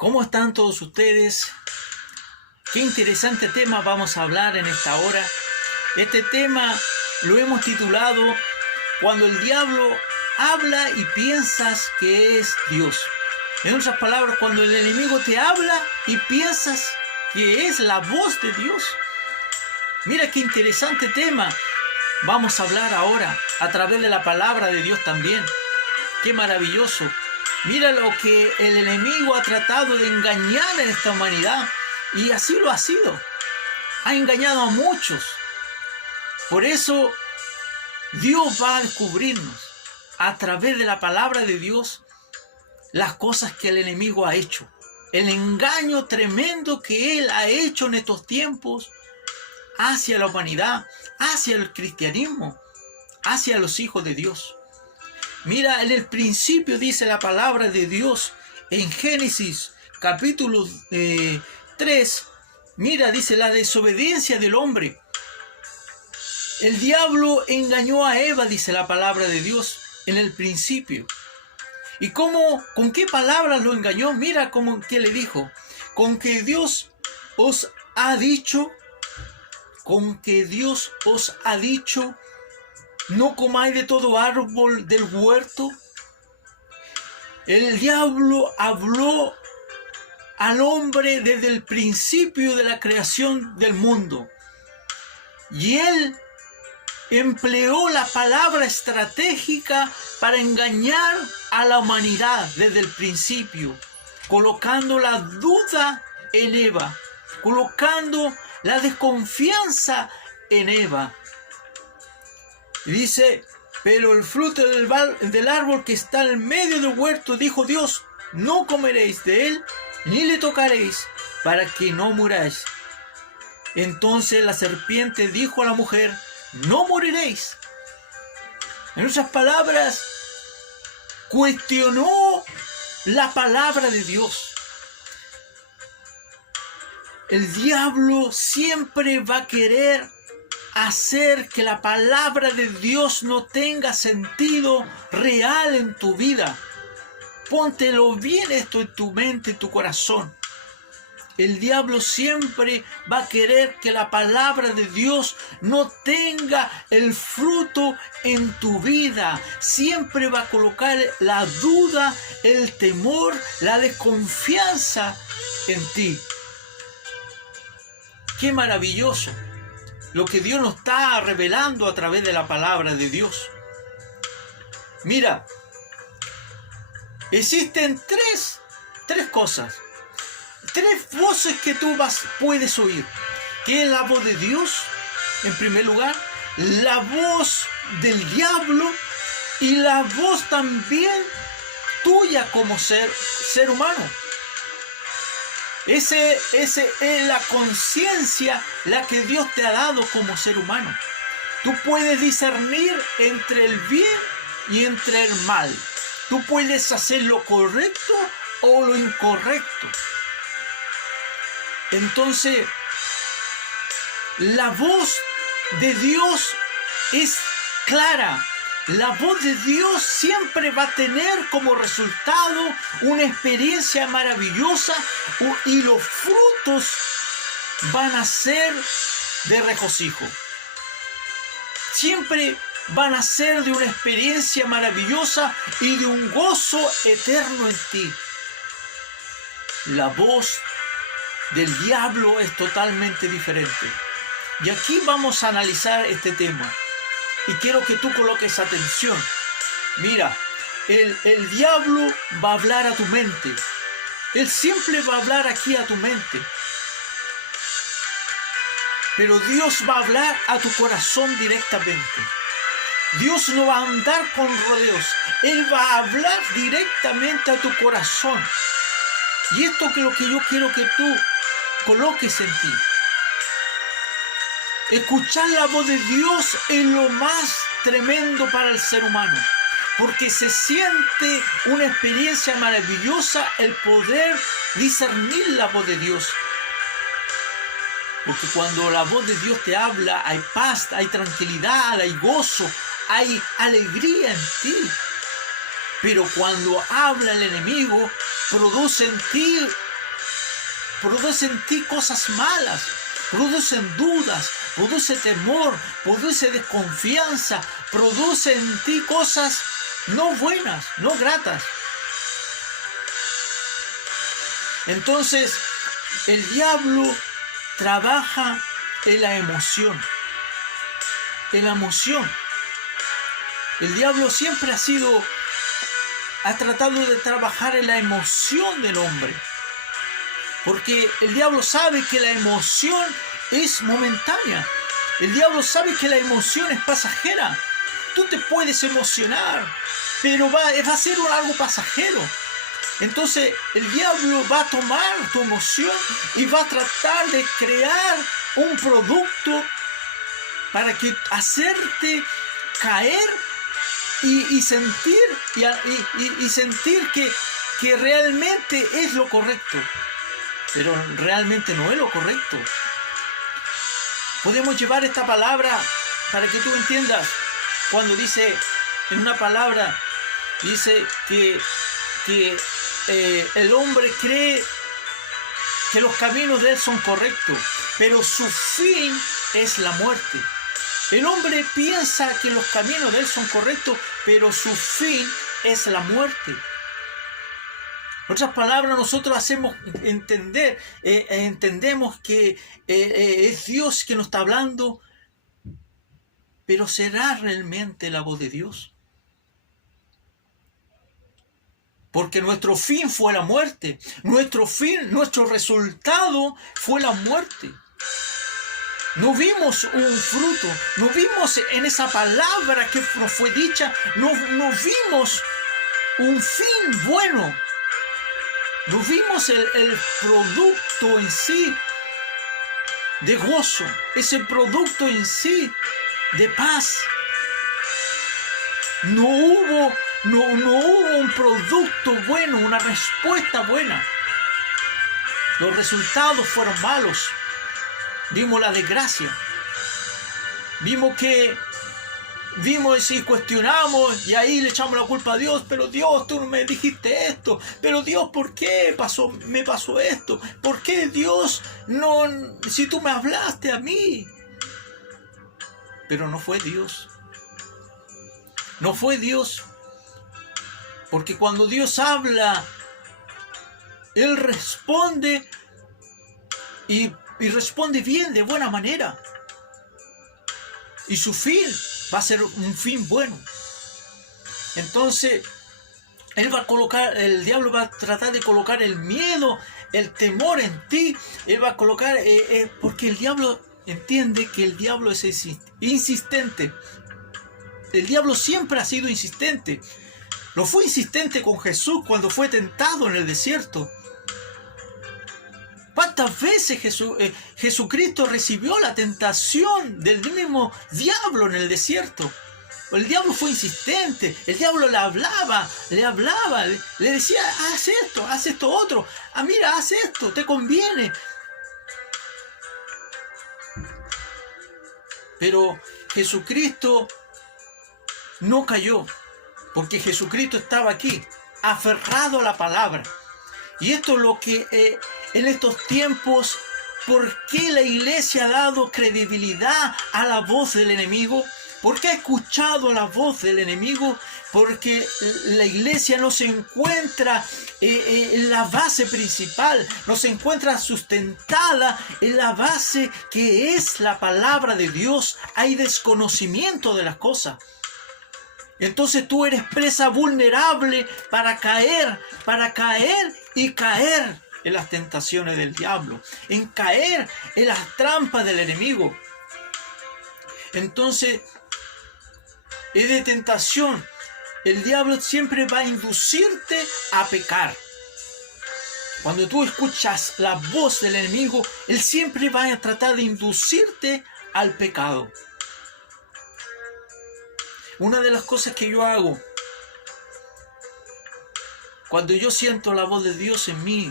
¿Cómo están todos ustedes? Qué interesante tema vamos a hablar en esta hora. Este tema lo hemos titulado Cuando el diablo habla y piensas que es Dios. En otras palabras, cuando el enemigo te habla y piensas que es la voz de Dios. Mira qué interesante tema vamos a hablar ahora a través de la palabra de Dios también. Qué maravilloso. Mira lo que el enemigo ha tratado de engañar en esta humanidad. Y así lo ha sido. Ha engañado a muchos. Por eso Dios va a descubrirnos a través de la palabra de Dios las cosas que el enemigo ha hecho. El engaño tremendo que él ha hecho en estos tiempos hacia la humanidad, hacia el cristianismo, hacia los hijos de Dios. Mira, en el principio dice la palabra de Dios en Génesis capítulo 3. Mira, dice la desobediencia del hombre. El diablo engañó a Eva, dice la palabra de Dios en el principio. ¿Y cómo, con qué palabras lo engañó? Mira qué le dijo. Con que Dios os ha dicho, no comáis de todo árbol del huerto. El diablo habló al hombre desde el principio de la creación del mundo. Y él empleó la palabra estratégica para engañar a la humanidad desde el principio, colocando la duda en Eva, colocando la desconfianza en Eva. Y dice, pero el fruto del árbol que está en medio del huerto, dijo Dios, no comeréis de él, ni le tocaréis, para que no muráis. Entonces la serpiente dijo a la mujer, no moriréis. En otras palabras, cuestionó la palabra de Dios. El diablo siempre va a querer hacer que la palabra de Dios no tenga sentido real en tu vida. Póntelo bien esto en tu mente, en tu corazón. El diablo siempre va a querer que la palabra de Dios no tenga el fruto en tu vida. Siempre va a colocar la duda, el temor, la desconfianza en ti. Qué maravilloso lo que Dios nos está revelando a través de la palabra de Dios. Mira, existen tres cosas. Tres voces que tú puedes oír. Que es la voz de Dios, en primer lugar, la voz del diablo y la voz también tuya como ser humano. Esa es la conciencia la que Dios te ha dado como ser humano. Tú puedes discernir entre el bien y entre el mal. Tú puedes hacer lo correcto o lo incorrecto. Entonces, la voz de Dios es clara. La voz de Dios siempre va a tener como resultado una experiencia maravillosa y los frutos van a ser de regocijo. Siempre van a ser de una experiencia maravillosa y de un gozo eterno en ti. La voz del diablo es totalmente diferente. Y aquí vamos a analizar este tema. Y quiero que tú coloques atención. Mira, el diablo va a hablar a tu mente. Él siempre va a hablar aquí a tu mente. Pero Dios va a hablar a tu corazón directamente. Dios no va a andar con rodeos. Él va a hablar directamente a tu corazón. Y esto es lo que yo quiero que tú coloques en ti. Escuchar la voz de Dios es lo más tremendo para el ser humano, porque se siente una experiencia maravillosa el poder discernir la voz de Dios. Porque cuando la voz de Dios te habla, hay paz, hay tranquilidad, hay gozo, hay alegría en ti. Pero cuando habla el enemigo, produce en ti produce en ti cosas malas, producen dudas, produce temor, produce desconfianza, produce en ti cosas no buenas, no gratas. Entonces, el diablo trabaja en la emoción. En la emoción. El diablo siempre ha tratado de trabajar en la emoción del hombre. Porque el diablo sabe que la emoción es momentánea. El diablo sabe que la emoción es pasajera. Tú te puedes emocionar, pero va a ser algo pasajero. Entonces el diablo va a tomar tu emoción y va a tratar de crear un producto para que hacerte caer y sentir que realmente es lo correcto. Pero realmente no es lo correcto. Podemos llevar esta palabra para que tú entiendas. Cuando dice en una palabra, dice que el hombre cree que los caminos de él son correctos, pero su fin es la muerte. El hombre piensa que los caminos de él son correctos, pero su fin es la muerte. En otras palabras, nosotros entendemos que es Dios que nos está hablando, pero ¿será realmente la voz de Dios? Porque nuestro fin fue la muerte. Nuestro resultado fue la muerte. No vimos un fruto, no vimos en esa palabra que nos fue dicha, no vimos un fin bueno. No vimos el producto en sí de gozo, ese producto en sí de paz. No hubo un producto bueno, una respuesta buena. Los resultados fueron malos. Vimos la desgracia. Vimos y cuestionamos y ahí le echamos la culpa a Dios. Pero Dios, tú no me dijiste esto. Pero Dios, ¿por qué me pasó esto? ¿Por qué Dios no, si tú me hablaste a mí? Pero no fue Dios. No fue Dios. Porque cuando Dios habla, Él responde y responde bien, de buena manera. Y su fin va a ser un fin bueno. Entonces, el diablo va a tratar de colocar el miedo, el temor en ti. Él va a colocar, porque el diablo entiende que el diablo es insistente. El diablo siempre ha sido insistente. Lo fue insistente con Jesús cuando fue tentado en el desierto. ¿Cuántas veces Jesucristo recibió la tentación del mismo diablo en el desierto? El diablo fue insistente, el diablo le hablaba, le decía, haz esto otro, mira, haz esto, te conviene. Pero Jesucristo no cayó, porque Jesucristo estaba aquí, aferrado a la palabra. Y esto es lo que en estos tiempos, ¿por qué la iglesia ha dado credibilidad a la voz del enemigo? ¿Por qué ha escuchado la voz del enemigo? Porque la iglesia no se encuentra en la base principal, no se encuentra sustentada en la base que es la palabra de Dios. Hay desconocimiento de las cosas. Entonces tú eres presa vulnerable para caer y caer en las tentaciones del diablo, en caer en las trampas del enemigo. Entonces, es de tentación. El diablo siempre va a inducirte a pecar. Cuando tú escuchas la voz del enemigo, él siempre va a tratar de inducirte al pecado. Una de las cosas que yo hago, cuando yo siento la voz de Dios en mí,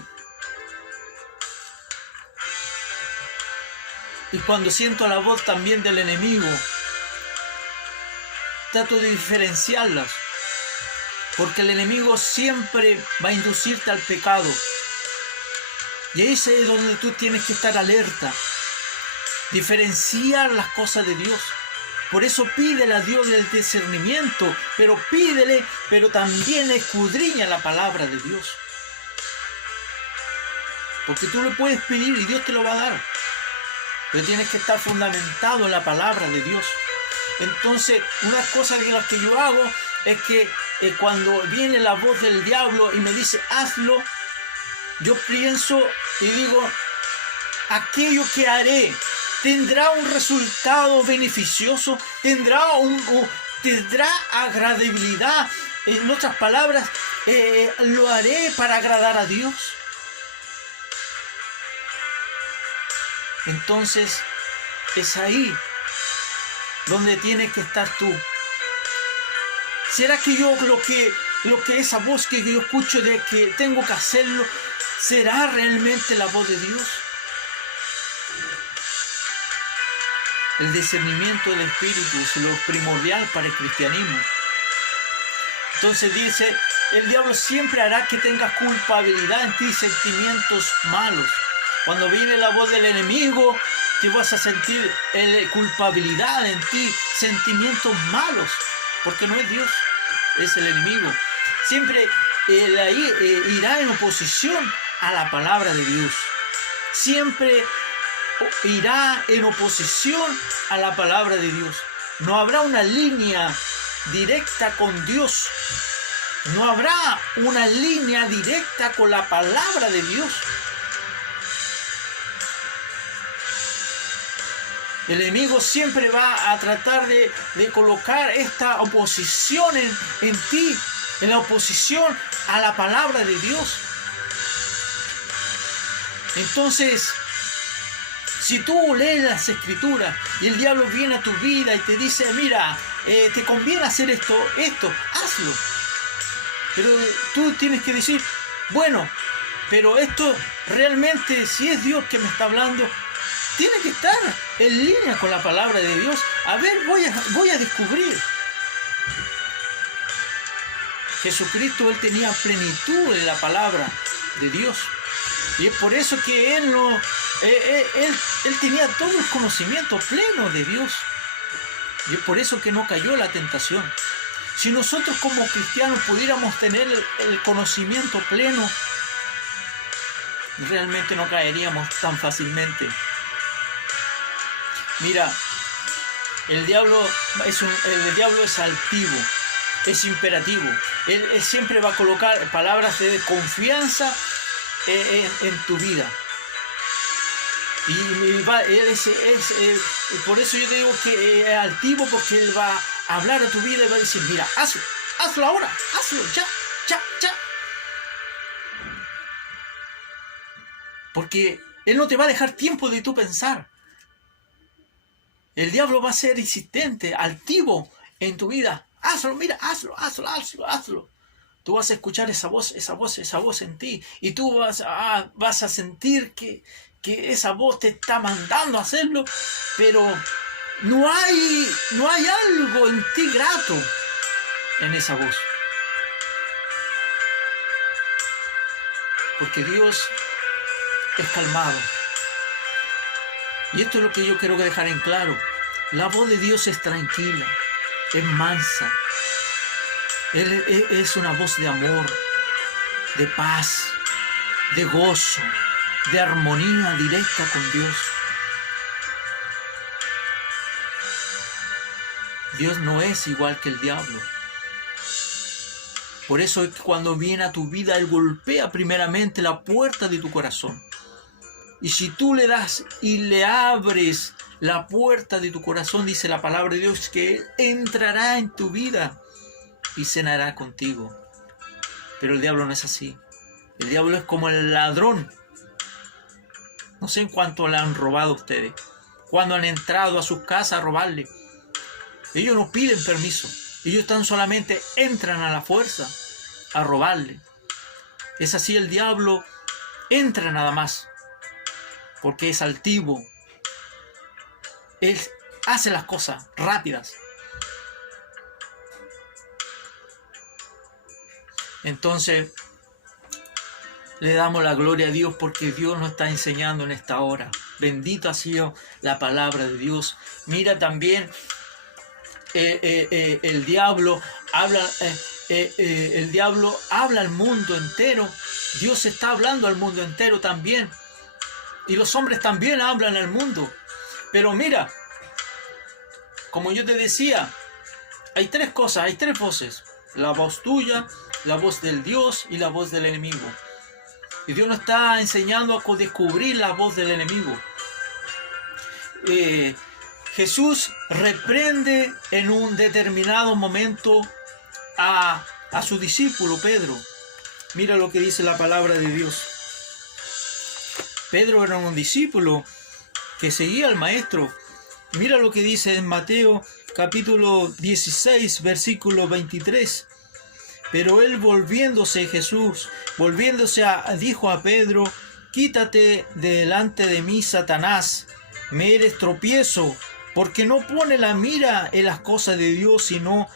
y cuando siento la voz también del enemigo, trato de diferenciarlas, porque el enemigo siempre va a inducirte al pecado. Y ahí es donde tú tienes que estar alerta, diferenciar las cosas de Dios. Por eso pídele a Dios el discernimiento, pero pídele, pero también escudriña la palabra de Dios. Porque tú le puedes pedir y Dios te lo va a dar. Pero tienes que estar fundamentado en la palabra de Dios. Entonces, una cosa de las que yo hago es que cuando viene la voz del diablo y me dice, hazlo, yo pienso y digo, aquello que haré, ¿tendrá un resultado beneficioso? ¿Tendrá agradabilidad? En otras palabras, ¿lo haré para agradar a Dios? Entonces, es ahí donde tienes que estar tú. ¿Será que yo lo que esa voz que yo escucho de que tengo que hacerlo, será realmente la voz de Dios? El discernimiento del Espíritu es lo primordial para el cristianismo. Entonces dice, el diablo siempre hará que tengas culpabilidad en ti, sentimientos malos. Cuando viene la voz del enemigo, te vas a sentir culpabilidad en ti, sentimientos malos, porque no es Dios, es el enemigo. Siempre irá en oposición a la palabra de Dios. Siempre irá en oposición a la palabra de Dios. No habrá una línea directa con Dios. No habrá una línea directa con la palabra de Dios. El enemigo siempre va a tratar de colocar esta oposición en ti, en la oposición a la palabra de Dios. Entonces, si tú lees las Escrituras y el diablo viene a tu vida y te dice, mira, te conviene hacer esto, hazlo. Pero tú tienes que decir, bueno, pero esto realmente, si es Dios que me está hablando, tiene que estar en línea con la palabra de Dios. A ver, voy a descubrir. Jesucristo, Él tenía plenitud en la palabra de Dios. Y es por eso que Él tenía todo el conocimiento pleno de Dios. Y es por eso que no cayó la tentación. Si nosotros como cristianos pudiéramos tener el conocimiento pleno, realmente no caeríamos tan fácilmente. Mira, el diablo es altivo, es imperativo. Él siempre va a colocar palabras de desconfianza en tu vida. Por eso yo digo que es altivo, porque él va a hablar a tu vida y va a decir, mira, hazlo ahora, hazlo, ya. Porque él no te va a dejar tiempo de tú pensar. El diablo va a ser insistente, altivo en tu vida. Hazlo, mira, hazlo. Tú vas a escuchar esa voz en ti. Y tú vas a sentir que esa voz te está mandando a hacerlo. Pero no hay algo en ti grato en esa voz. Porque Dios es calmado. Y esto es lo que yo quiero dejar en claro. La voz de Dios es tranquila, es mansa. Es una voz de amor, de paz, de gozo, de armonía directa con Dios. Dios no es igual que el diablo. Por eso es que cuando viene a tu vida, Él golpea primeramente la puerta de tu corazón. Y si tú le das y le abres la puerta de tu corazón, dice la palabra de Dios, que Él entrará en tu vida y cenará contigo. Pero el diablo no es así. El diablo es como el ladrón. No sé en cuánto le han robado a ustedes. Cuando han entrado a sus casas a robarle. Ellos no piden permiso. Ellos tan solamente entran a la fuerza a robarle. Es así, el diablo entra nada más. Porque es altivo. Él hace las cosas rápidas. Entonces, Le damos la gloria a Dios porque Dios nos está enseñando en esta hora. Bendito ha sido la palabra de Dios. Mira también, el diablo habla al mundo entero. Dios está hablando al mundo entero también. Y los hombres también hablan al mundo. Pero mira, como yo te decía, hay tres cosas, hay tres voces. La voz tuya, la voz del Dios y la voz del enemigo. Y Dios nos está enseñando a descubrir la voz del enemigo. Jesús reprende en un determinado momento a su discípulo Pedro. Mira lo que dice la palabra de Dios. Pedro era un discípulo que seguía al maestro. Mira lo que dice en Mateo capítulo 16, versículo 23. Pero él Jesús, dijo a Pedro: quítate delante de mí, Satanás, me eres tropiezo, porque no pone la mira en las cosas de Dios, sino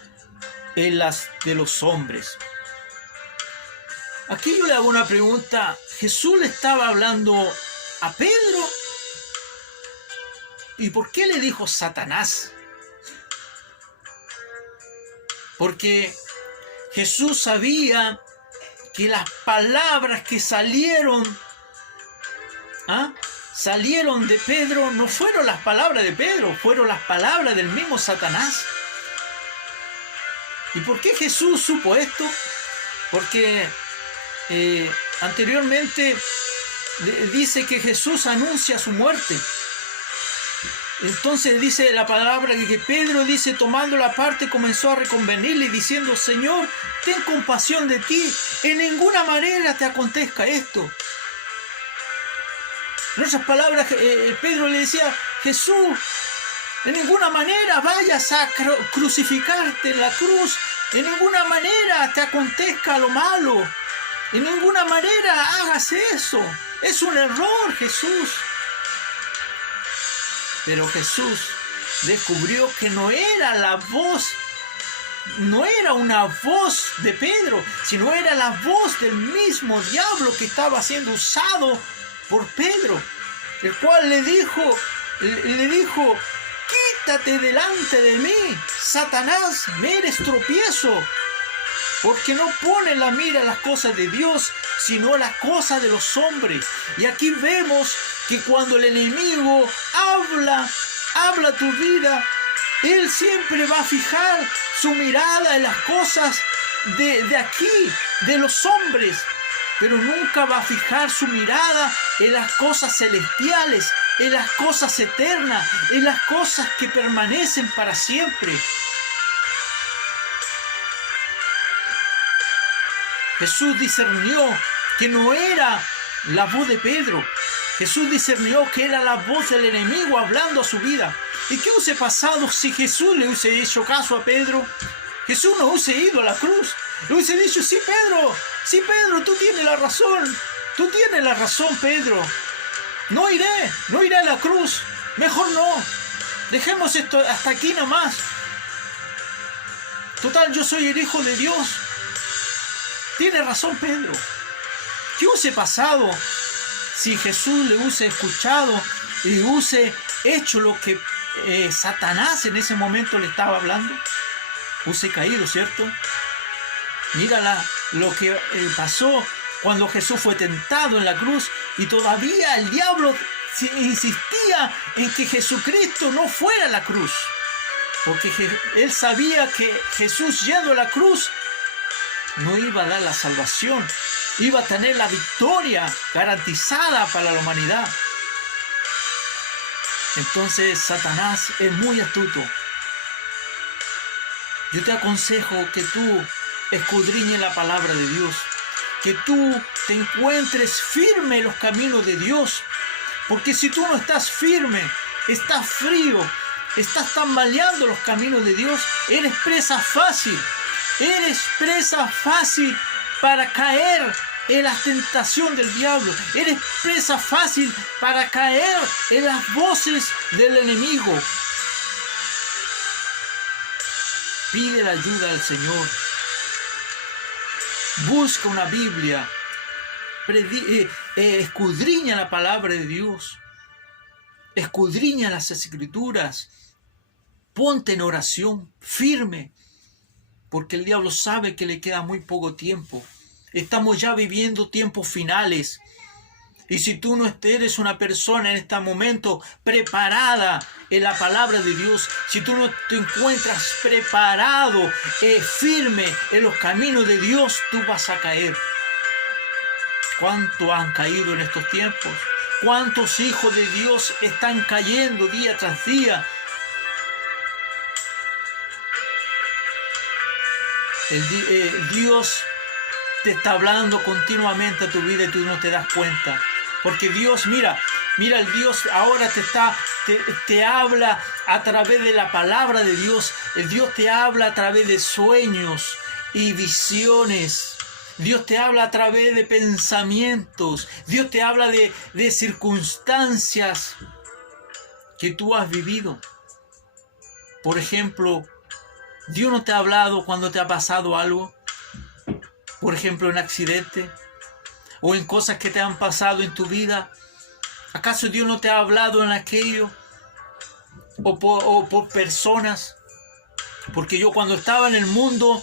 en las de los hombres. Aquí yo le hago una pregunta. ¿Jesús le estaba hablando a Pedro? ¿Y por qué le dijo Satanás? Porque Jesús sabía que las palabras que salieron de Pedro no fueron las palabras de Pedro, fueron las palabras del mismo Satanás. ¿Y por qué Jesús supo esto? Porque anteriormente dice que Jesús anuncia su muerte. Entonces dice la palabra que Pedro, dice, tomando la parte, comenzó a reconvenirle diciendo: Señor, ten compasión de ti, en ninguna manera te acontezca esto. En otras palabras, Pedro le decía: Jesús, en ninguna manera vayas a crucificarte en la cruz, en ninguna manera te acontezca lo malo, en ninguna manera hagas eso, es un error, Jesús. Pero Jesús descubrió que no era la voz, no era una voz de Pedro, sino era la voz del mismo diablo que estaba siendo usado por Pedro, el cual le dijo, quítate delante de mí, Satanás, me eres tropiezo, porque no pone la mira en las cosas de Dios, sino en las cosas de los hombres. Y aquí vemos que cuando el enemigo habla tu vida, él siempre va a fijar su mirada en las cosas de aquí, de los hombres, pero nunca va a fijar su mirada en las cosas celestiales, en las cosas eternas, en las cosas que permanecen para siempre. Jesús discernió que no era la voz de Pedro. Jesús discernió que era la voz del enemigo hablando a su vida. ¿Y qué hubiese pasado si Jesús le hubiese hecho caso a Pedro? Jesús no hubiese ido a la cruz. Le hubiese dicho: sí, Pedro, tú tienes la razón. Tú tienes la razón, Pedro. No iré a la cruz. Mejor no. Dejemos esto hasta aquí nomás. Total, yo soy el Hijo de Dios. Tiene razón, Pedro. ¿Qué hubiese pasado si Jesús le hubiese escuchado y hubiese hecho lo que Satanás en ese momento le estaba hablando? Hubiese caído, ¿cierto? Mira lo que pasó cuando Jesús fue tentado en la cruz, y todavía el diablo insistía en que Jesucristo no fuera a la cruz, porque él sabía que Jesús yendo a la cruz no iba a dar la salvación, iba a tener la victoria garantizada para la humanidad. Entonces Satanás es muy astuto. Yo te aconsejo que tú escudriñes la palabra de Dios, que tú te encuentres firme en los caminos de Dios, porque si tú no estás firme, estás frío, estás tambaleando los caminos de Dios, eres presa fácil para caer en la tentación del diablo, eres presa fácil para caer en las voces del enemigo. Pide la ayuda al Señor. Busca una Biblia. escudriña la palabra de Dios, escudriña las Escrituras, ponte en oración firme, porque el diablo sabe que le queda muy poco tiempo. Estamos ya viviendo tiempos finales. Y si tú no eres una persona en este momento preparada en la palabra de Dios, si tú no te encuentras preparado, firme en los caminos de Dios, tú vas a caer. ¿Cuántos han caído en estos tiempos? ¿Cuántos hijos de Dios están cayendo día tras día? Dios te está hablando continuamente a tu vida y tú no te das cuenta. Porque Dios, mira, el Dios ahora te habla a través de la palabra de Dios. El Dios te habla a través de sueños y visiones. Dios te habla a través de pensamientos. Dios te habla de circunstancias que tú has vivido. Por ejemplo, Dios no te ha hablado cuando te ha pasado algo. Por ejemplo, en accidente o en cosas que te han pasado en tu vida. ¿Acaso Dios no te ha hablado en aquello? O por personas. Porque yo cuando estaba en el mundo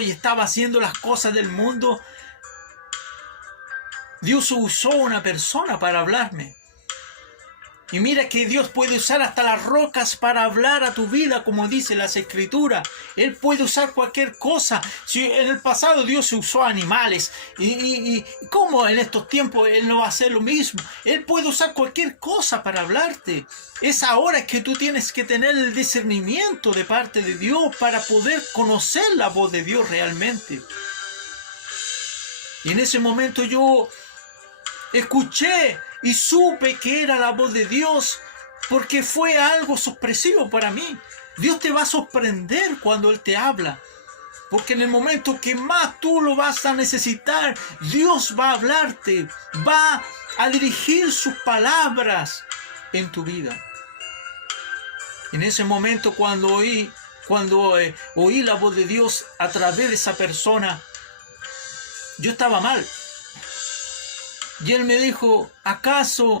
y estaba haciendo las cosas del mundo, Dios usó una persona para hablarme. Y mira que Dios puede usar hasta las rocas para hablar a tu vida, como dice las Escrituras. Él puede usar cualquier cosa. Si en el pasado Dios usó animales, y ¿cómo en estos tiempos Él no va a hacer lo mismo? Él puede usar cualquier cosa para hablarte. Es ahora que tú tienes que tener el discernimiento de parte de Dios para poder conocer la voz de Dios realmente. Y en ese momento yo escuché y supe que era la voz de Dios, porque fue algo sorpresivo para mí. Dios te va a sorprender cuando Él te habla, porque en el momento que más tú lo vas a necesitar, Dios va a hablarte, va a dirigir sus palabras en tu vida. En ese momento cuando oí la voz de Dios a través de esa persona, yo estaba mal. Y Él me dijo, ¿acaso?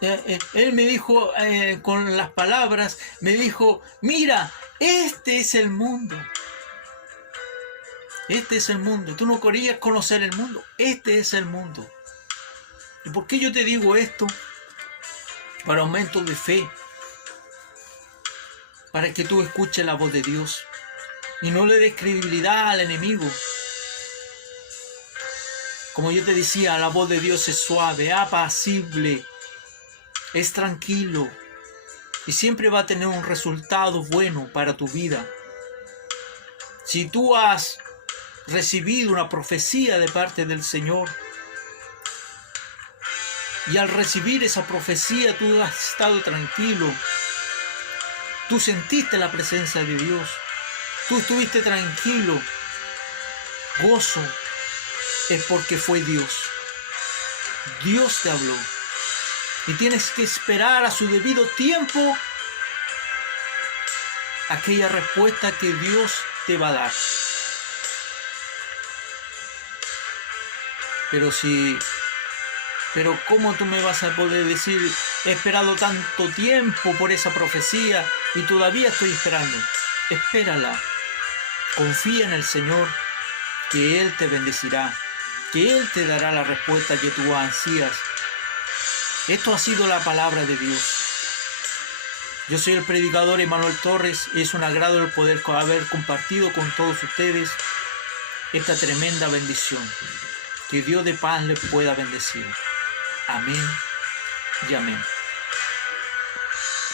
Él me dijo con las palabras, me dijo, mira, este es el mundo. Este es el mundo. Tú no querías conocer el mundo. Este es el mundo. ¿Y por qué yo te digo esto? Para aumento de fe. Para que tú escuches la voz de Dios. Y no le des credibilidad al enemigo. Como yo te decía, la voz de Dios es suave, apacible, es tranquilo y siempre va a tener un resultado bueno para tu vida. Si tú has recibido una profecía de parte del Señor y al recibir esa profecía tú has estado tranquilo, tú sentiste la presencia de Dios, tú estuviste tranquilo, gozo, es porque fue Dios. Dios te habló. Y tienes que esperar a su debido tiempo aquella respuesta que Dios te va a dar. Pero ¿cómo tú me vas a poder decir, he esperado tanto tiempo por esa profecía y todavía estoy esperando? Espérala. Confía en el Señor, que Él te bendecirá, que Él te dará la respuesta que tú ansías. Esto ha sido la palabra de Dios. Yo soy el predicador Emanuel Torres y es un agrado el poder haber compartido con todos ustedes esta tremenda bendición. Que Dios de paz les pueda bendecir. Amén y amén.